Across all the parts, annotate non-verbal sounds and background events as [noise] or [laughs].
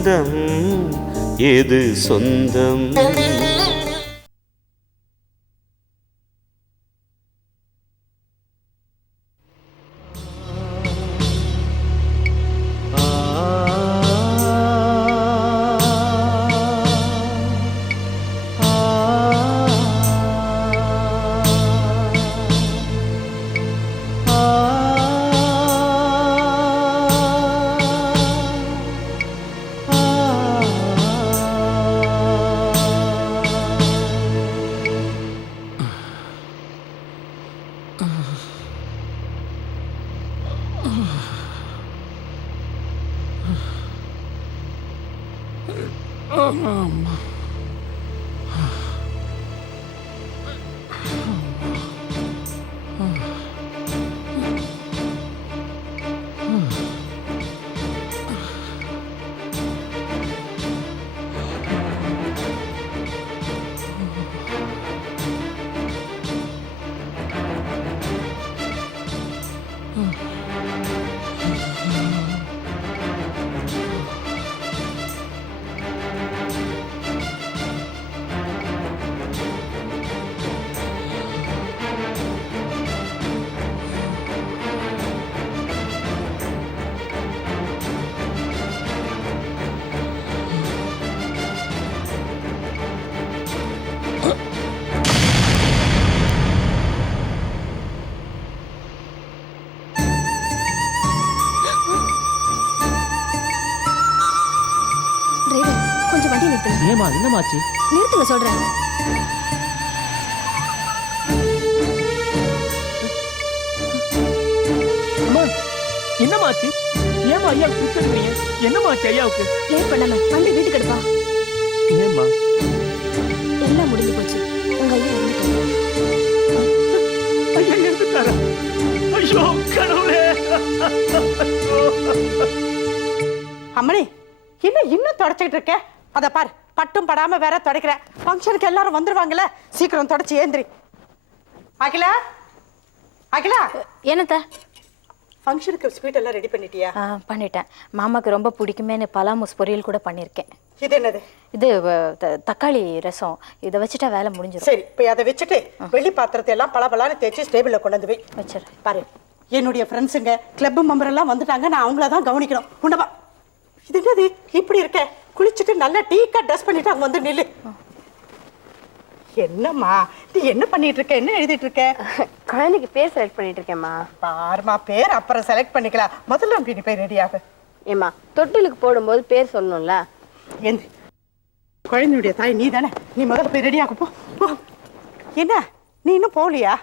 சொந்தம் எது சொந்தம்? ஏமா என்னமாச்சு? நிறுத்துங்க சொல்றேன். அம்மா என்னமாச்சு? ஏமா ஐயா குடிச்சிருக்கீங்க என்னமாச்சு ஐயாவுக்கு? லேட் பண்ணாம? வண்டி வீட்டுக்கு எடுப்பா. ஏமா எல்லாம் முடிஞ்சு போச்சு. உங்க ஐயா இறந்துட்டாரு. ஐயா இருந்துட்டாரா ஐயோ கடவுளே. அம்மணி என்ன இன்னும் தொடச்சிட்டு இருக்க? அத பார். பட்டும் படாம வேற தொடக்கிற. ஃபங்க்ஷனுக்கு எல்லாரும் வந்துருவாங்கல்ல? சீக்கிரம் தொடச்சி ஏந்திரி. அகிலா? அகிலா? என்னத்த? ஃபங்க்ஷனுக்கு ஸ்வீட் எல்லாம் ரெடி பண்ணிட்டியா? பண்ணிட்டேன். மாமாக்கு ரொம்ப பிடிக்குமேனு பலாமூஸ் பொரியல் கூட பண்ணியிருக்கேன் இது என்னது? இது தக்காளி ரசம். இதை வச்சுட்டா வேலை முடிஞ்சிடும் சரி போய் அதை வச்சுட்டு வெள்ளி பாத்திரத்தை எல்லாம் பளபளன்னு தேய்ச்சி ஸ்டேபிளில் கொண்டு வந்து வை. வச்சிடுறேன். பாரு என்னுடைய ஃப்ரெண்ட்ஸுங்க கிளப் மெம்பர் எல்லாம் வந்துட்டாங்க. நான் அவங்கள தான் கவனிக்கணும். உண்டவா இது என்னது? இப்படி இருக்க? குளிச்சுட்டு நல்லா டீக்கா ட்ரெஸ் பண்ணிட்டு அங்க வந்து நில்லு. என்னம்மா நீ என்ன பண்ணிட்டு இருக்க? என்ன எழுதிட்டு இருக்க? குழந்தைக்கு பேர் செலக்ட் பண்ணிட்டு இருக்கேம்மா. பாருமா பேர் அப்புறம் செலக்ட் பண்ணிக்கலாம். முதல்ல நீ போய் ரெடியாக ஏம்மா தொட்டிலுக்கு போடும்போது பேர் சொல்லணும்ல. எந்த குழந்தையுடைய தாய் நீ தானே நீ முதல்ல போய் ரெடியாக போ. போ. என்ன? நீ இன்னும் போகலையா?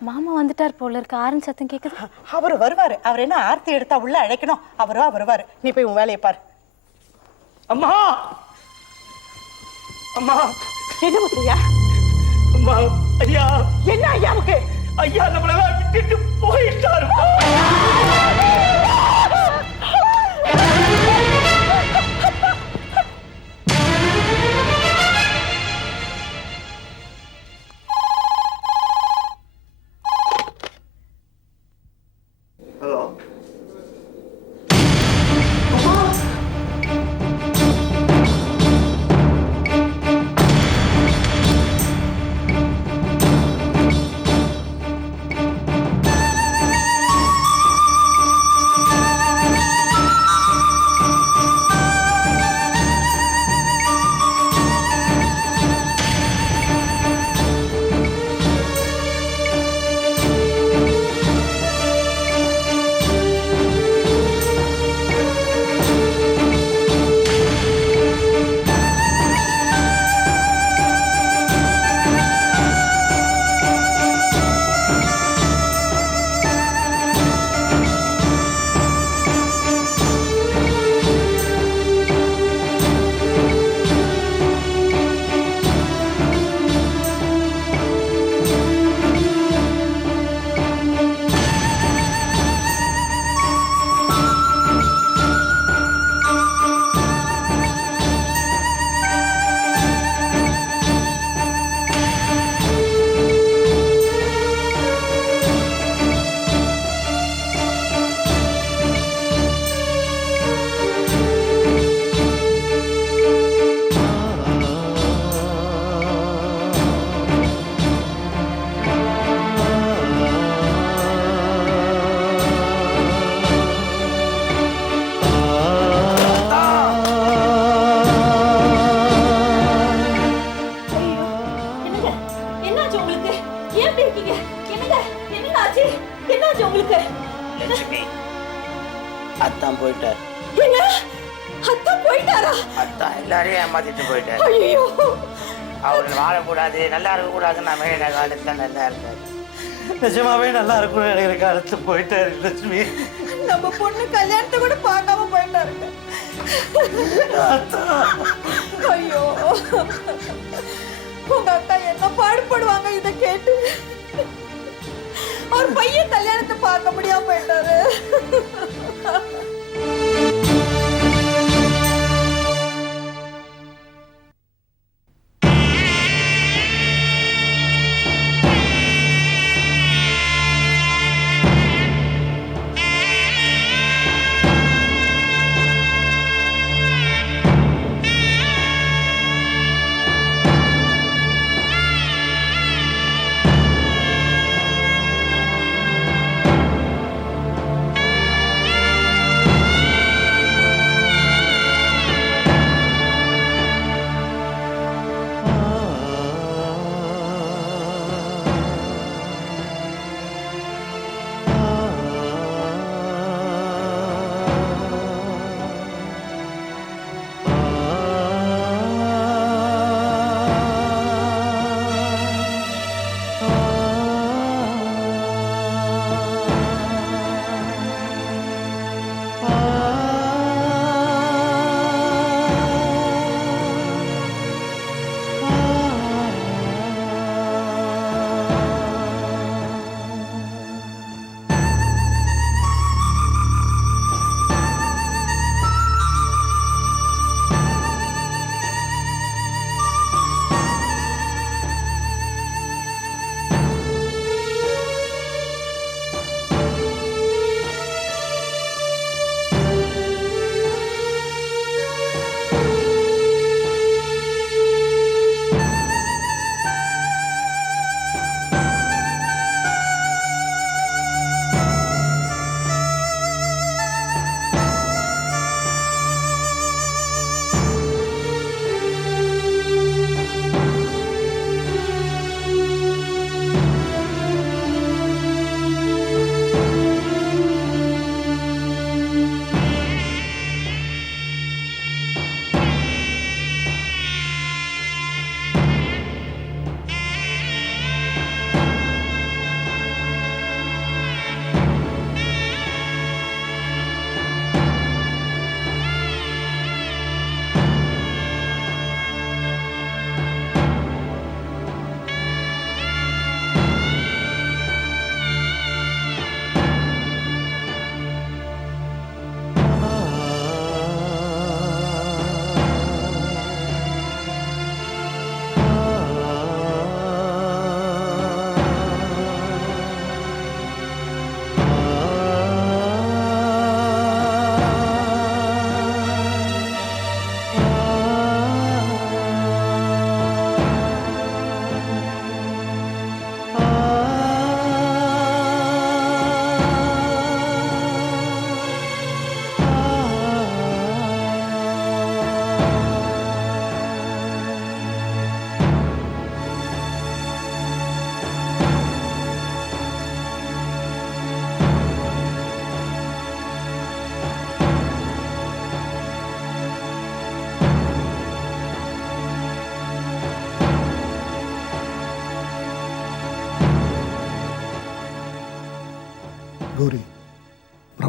மாமா வந்துட்டார் போல இருக்கு. ஆரன் சத்தம் கேட்குது அவர் வருவாரு. அவர் என்ன ஆர்த்தி எடுத்தா உள்ள அழைக்கணும்? அவரா வருவாரு. நீ போய் உன் வேலையை பாரு. அம்மா! அம்மா! என்ன பண்றியா? அம்மா ஐயா! என்ன ஐயாவுக்கு ஐயா நம்மளெல்லாம் விட்டுட்டு போயிட்டாரு. அவர் வாழக்கூடாது நல்லா இருக்கக்கூடாது நான் மேல காலத்துல நல்லா இருந்தார் நிஜமாவே நல்லா இருக்கும் நினைக்கிற காலத்து போயிட்டாரு லட்சுமி. நம்ம பொண்ணு கல்யாணத்தை கூட பார்க்காம போயிட்டாருங்க. ஐயோ. உங்க அக்கா என்ன பாடுபடுவாங்க இதை கேட்டு? அவர் பையன் கல்யாணத்தை பார்க்க முடியாம போயிட்டாரு.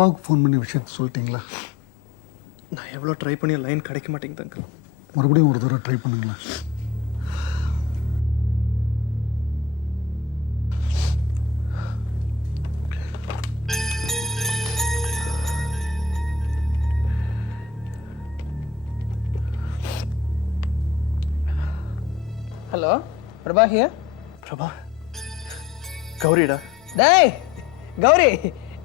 பிரபாவுக்கு ஃபோன் பண்ணி விஷயத்த சொல்லிட்டீங்களா? நான் எவ்வளோ ட்ரை பண்ணி லைன் கிடைக்க மாட்டேங்குது அங்கிள் மறுபடியும் ஒரு தடவை ட்ரை பண்ணுங்களேன். ஹலோ பிரபா ஹியர் பிரபா கௌரிடா டேய் கௌரி.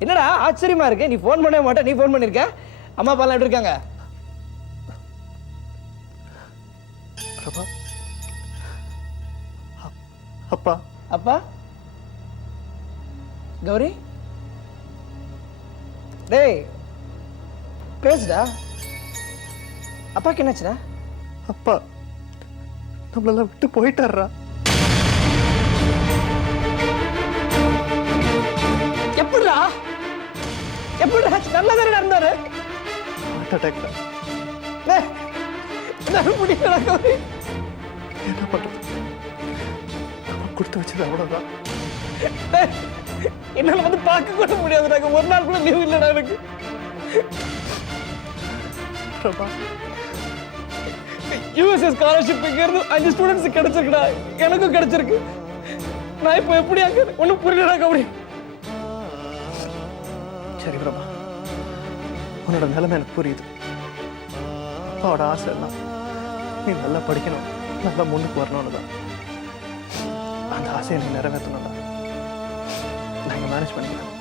என்னடா ஆச்சரியமா இருக்கு? நீ ஃபோன் பண்ணவே மாட்டே நீ ஃபோன் பண்ணிருக்க? அம்மா அப்பாலாம் எப்படி இருக்காங்க? பிரபா. அப்பா. அப்பா? கௌரி? டேய் பேசுடா. அப்பாக்கு என்னாச்சுடா? அப்பா நம்மளெல்லாம் விட்டு போயிட்டாரா எப்படி நல்லா தானே நடந்தாரு ஹார்ட் அட்டாக் தான் டேய், என்னால முடியலடா கௌரி என்ன பண்ணுறது நம்ம கொடுத்து வச்சது அவ்வளோதான் டேய், என்னால வந்து பார்க்க கூட முடியாதுடா ஒரு நாள் கூட லீவ் இல்லடா எனக்கு பிரபா யூஎஸ்ஏ ஸ்காலர்ஷிப் இங்க இருந்து அஞ்சு ஸ்டூடெண்ட்ஸ் கிடைச்சிருக்குடா எனக்கும் கிடைச்சிருக்கு நான் இப்போ எப்படி அங்க ஒன்றும் புரியலடா கௌரி சரி பிரபா உன்னோட நிலைமை எனக்கு புரியுது அப்பாவோட ஆசை எல்லாம் நீ நல்லா படிக்கணும் நல்லா முன்னுக்கு வரணும்னு தான் அந்த ஆசையை நீ நிறைவேற்றணும்டா நாங்கள் மேனேஜ் பண்ணிக்கலாம்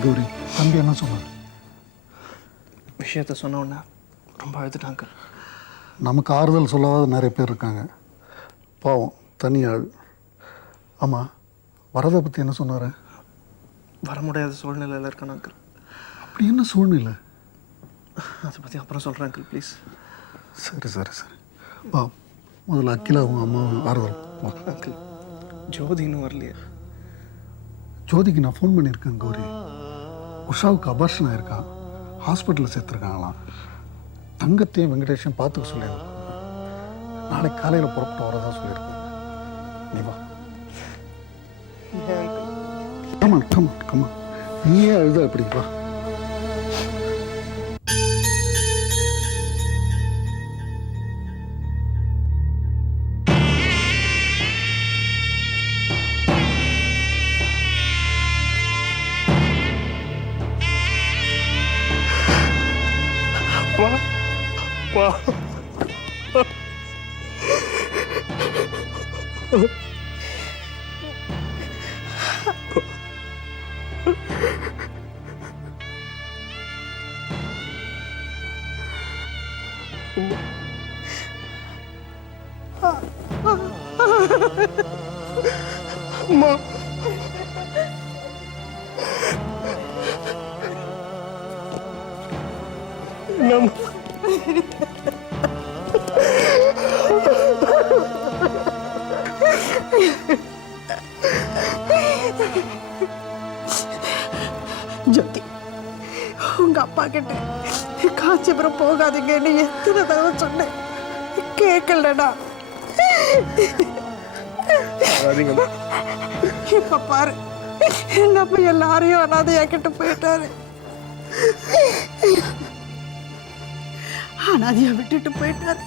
கௌரி தம்பி என்ன சொன்னார் விஷயத்த சொன்ன ரொம்ப அழுதுட்டாங்க. நமக்கு ஆறுதல் சொல்லாத நிறைய பேர் இருக்காங்க. பாவம் தனி ஆள். ஆமாம் வரதை பற்றி என்ன சொன்னார்? வர முடியாத சூழ்நிலையில் இருக்கான் அங்கிள் அப்படி என்ன சூழ்நிலை? அதை பற்றி அப்புறம் சொல்கிறேன் அங்கிள் ப்ளீஸ் சரி சரி சரி. வா முதல்ல அக்கிலா அவங்க அம்மாவும் ஆறுதல். அங்கிள் ஜோதி இன்னும் வரலையே. ஜோதிக்கு நான் ஃபோன் பண்ணியிருக்கேன் கௌரி. உஷாவுக்கு அபார்ஷன் ஆயிருக்கான் ஹாஸ்பிட்டலில் சேர்த்துருக்காங்களாம். தங்கத்தையும் வெங்கடேஷையும் பார்த்துக்க சொல்லியிருக்கேன் நாளைக்கு காலையில் புறப்பட்டு வரதா சொல்லியிருக்கேன் நீ வா. கமான் கமான் கமான் நீயே அழுதா எப்படி வா வா. Oh. ஜோதி உங்க அப்பா கிட்ட காஞ்சிபுரம் போகாதீங்கன்னு எத்தனை தடவை சொன்னேன். கேட்கலடா இப்ப பாரு அப்பா எல்லாரையும் அனாதையாக்கிட்டு போயிட்டாரு. அனாதையா விட்டுட்டு போயிட்டாரு.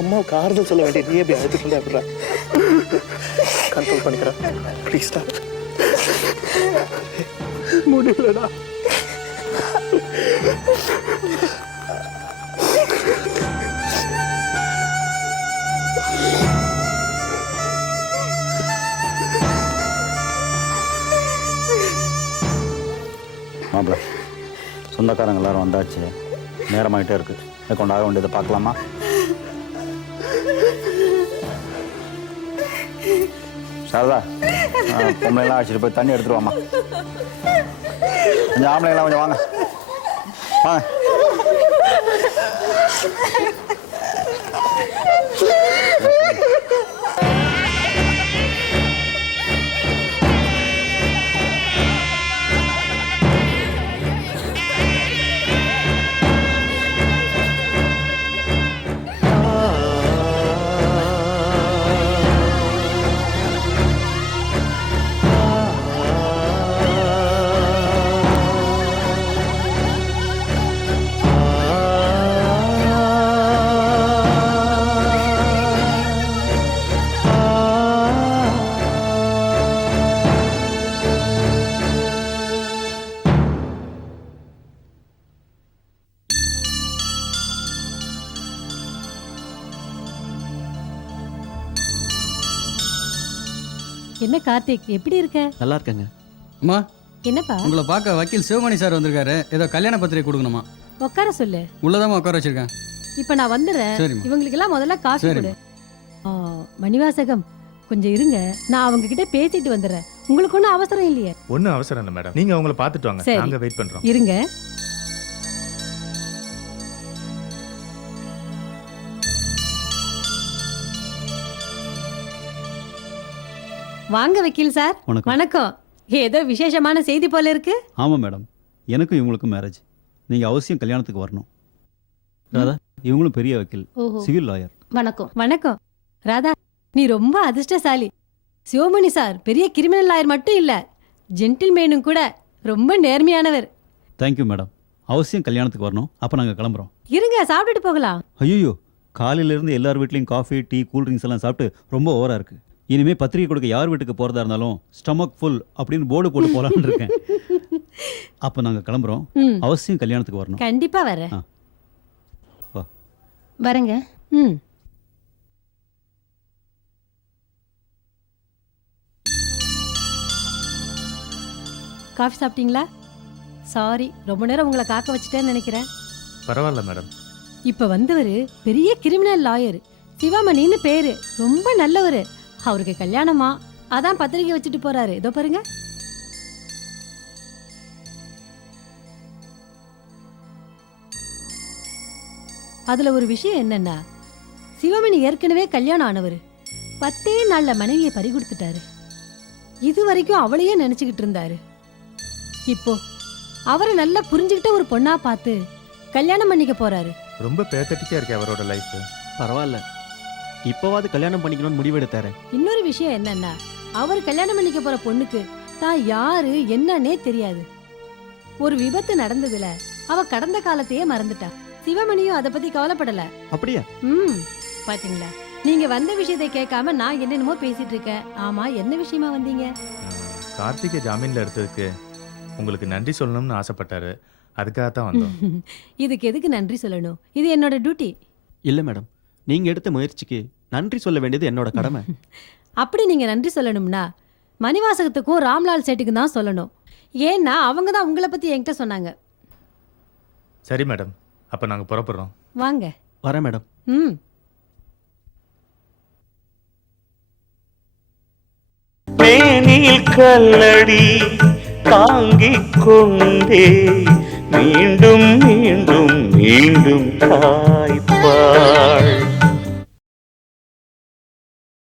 அம்மாவுக்கு ஆறுதல் சொல்ல வேண்டிய நீ எப்படி அழுதுட்டு அப்படின்னா கண்ட்ரோல் பண்ணிக்கிறேன். ப்ளீஸ் ஸ்டாப் முடியலடா. மாப்பிள்ள சொந்தக்காரங்க எல்லாரும் வந்தாச்சு. நேரமாயிட்டே இருக்கு. கொண்டாட வேண்டியதை பார்க்கலாமா? சாரதா ஆ, அழைச்சிட்டு போய் தண்ணி எடுத்துட்டு வாமா கொஞ்சம் ஆம்பளைங்களாம் கொஞ்சம் வாங்க. வாங்க. கார்த்திக் எப்படி இருக்க? நல்லா இருக்கேங்க. அம்மா என்னப்பா? உங்களை பார்க்க வக்கீல் சிவமணி சார் வந்திருக்காரு. ஏதோ கல்யாண பத்திரிகை கொடுக்கணுமா? உட்கார சொல்லு. உள்ளதாம்மா உட்கார வச்சிருக்கேன். இப்ப நான் வந்துடுறேன். சரிம்மா. இவங்களுக்கு எல்லாம் முதல்ல காசு சரிம்மா. கொடு. ஆ, மணிவாசகம் கொஞ்சம் இருங்க. நான் அவங்க கிட்ட பேசிட்டு வந்துடுறேன். உங்களுக்கு ஒன்றும் அவசரம் இல்லையே. ஒன்றும் அவசரம் இல்லை மேடம். நீங்க அவங்கள பார்த்துட்டு வாங்க. சரி. நாங்க வெயிட் பண்றோம். இருங்க. வாங்க வக்கீல் சார். வணக்கம். வணக்கம். ஏதோ விசேஷமான செய்தி போல இருக்கு. ஆமாம் மேடம். எனக்கும் இவங்களுக்கும் மேரேஜ் நீங்கள் அவசியம் கல்யாணத்துக்கு வரணும். ராதா இவங்களும் பெரிய வக்கீல். ஓஹோ. சிவில் லாயர் வணக்கம். வணக்கம். ராதா நீ ரொம்ப அதிர்ஷ்டசாலி. சிவமணி சார் பெரிய கிரிமினல் லாயர் மட்டும் இல்ல. ஜென்டில்மேனும் கூட ரொம்ப நேர்மையானவர். தேங்க்யூ மேடம் அவசியம் கல்யாணத்துக்கு வரணும். அப்போ நாங்கள் கிளம்புறோம். இருங்க சாப்பிட்டுட்டு போகலாம். ஐயோ காலையிலேருந்து எல்லார் வீட்லேயும் காஃபி டீ கூல் ட்ரிங்க்ஸ் எல்லாம் சாப்பிட்டு ரொம்ப ஓவராக இருக்கு. இனிமேல் பத்திரிக்கை கொடுக்க யார் வீட்டுக்கு போகிறதா இருந்தாலும் ஸ்டமக் ஃபுல் அப்படின்னு போர்டு போட்டு போகலான்னு இருக்கேன். [laughs] அப்போ நாங்கள் கிளம்புறோம். அவசியம் கல்யாணத்துக்கு வரணும். கண்டிப்பா வரேன் ஆ. வா. வரேங்க. ம். காஃபி சாப்பிட்டீங்களா? சாரி ரொம்ப நேரம் உங்களை காக்க வச்சுட்டேன்னு நினைக்கிறேன். பரவாயில்ல மேடம். இப்ப வந்தவர் பெரிய கிரிமினல் லாயர். சிவாமணின்னு பேரு. ரொம்ப நல்லவர். அவருக்கு கல்யாணமா? அதான் பத்திரிக்கை வச்சுட்டு போறாரு. இதோ பாருங்க. அதுல ஒரு விஷயம் என்னன்னா சிவமணி ஏற்கனவே கல்யாணம் ஆனவர். பத்தே நாள்ல மனைவியை பறி கொடுத்துட்டாரு இது வரைக்கும் அவளையே நினைச்சுக்கிட்டு இருந்தாரு. இப்போ அவரை நல்லா புரிஞ்சுக்கிட்ட ஒரு பொண்ணா பார்த்து கல்யாணம் பண்ணிக்க போறாரு. ரொம்ப பேத்தட்டிக்கா இருக்கு அவரோட லைஃப் பரவாயில்ல. இப்போவாது கல்யாணம் பண்ணிக்கணும்னு முடிவெடுத்தாரு. இன்னொரு விஷயம் என்னன்னா அவர் கல்யாணம் பண்ணிக்க போற பொண்ணுக்கு தான் யாரு என்னன்னே தெரியாது. ஒரு விபத்து நடந்ததுல அவ கடந்த காலத்தையே மறந்துட்டா. சிவமணியும் அதை பத்தி கவலைப்படல. அப்படியா? ம் பாத்தீங்களா? நீங்க வந்த விஷயத்தை கேட்காம நான் என்னென்னமோ பேசிட்டு இருக்கேன். ஆமா என்ன விஷயமா வந்தீங்க? கார்த்திகை ஜாமீன்ல எடுத்ததுக்கு உங்களுக்கு நன்றி சொல்லணும்னு ஆசைப்பட்டாரு. அதுக்காக தான் வந்தோம். [laughs] இதுக்கு எதுக்கு நன்றி சொல்லணும்? இது என்னோட டியூட்டி இல்லை மேடம் நீங்க எடுத்த முயற்சிக்கு நன்றி சொல்ல வேண்டியது என்னோட கடமை. [laughs] அப்படி நீங்க நன்றி சொல்லணும்னா மணிவாசகத்துக்கும் ராம்லால் சேட்டுக்கும் தான் சொல்லணும். ஏன்னா அவங்க தான் உங்களை பத்தி என்கிட்ட சொன்னாங்க. சரி மேடம். அப்ப நாங்க புறப்படுறோம். வாங்க. வரேன் மேடம். ம். மேனில் கல்லடி தாங்கிக் கொண்டே மீண்டும் மீண்டும் மீண்டும் தாய்ப்பாள்.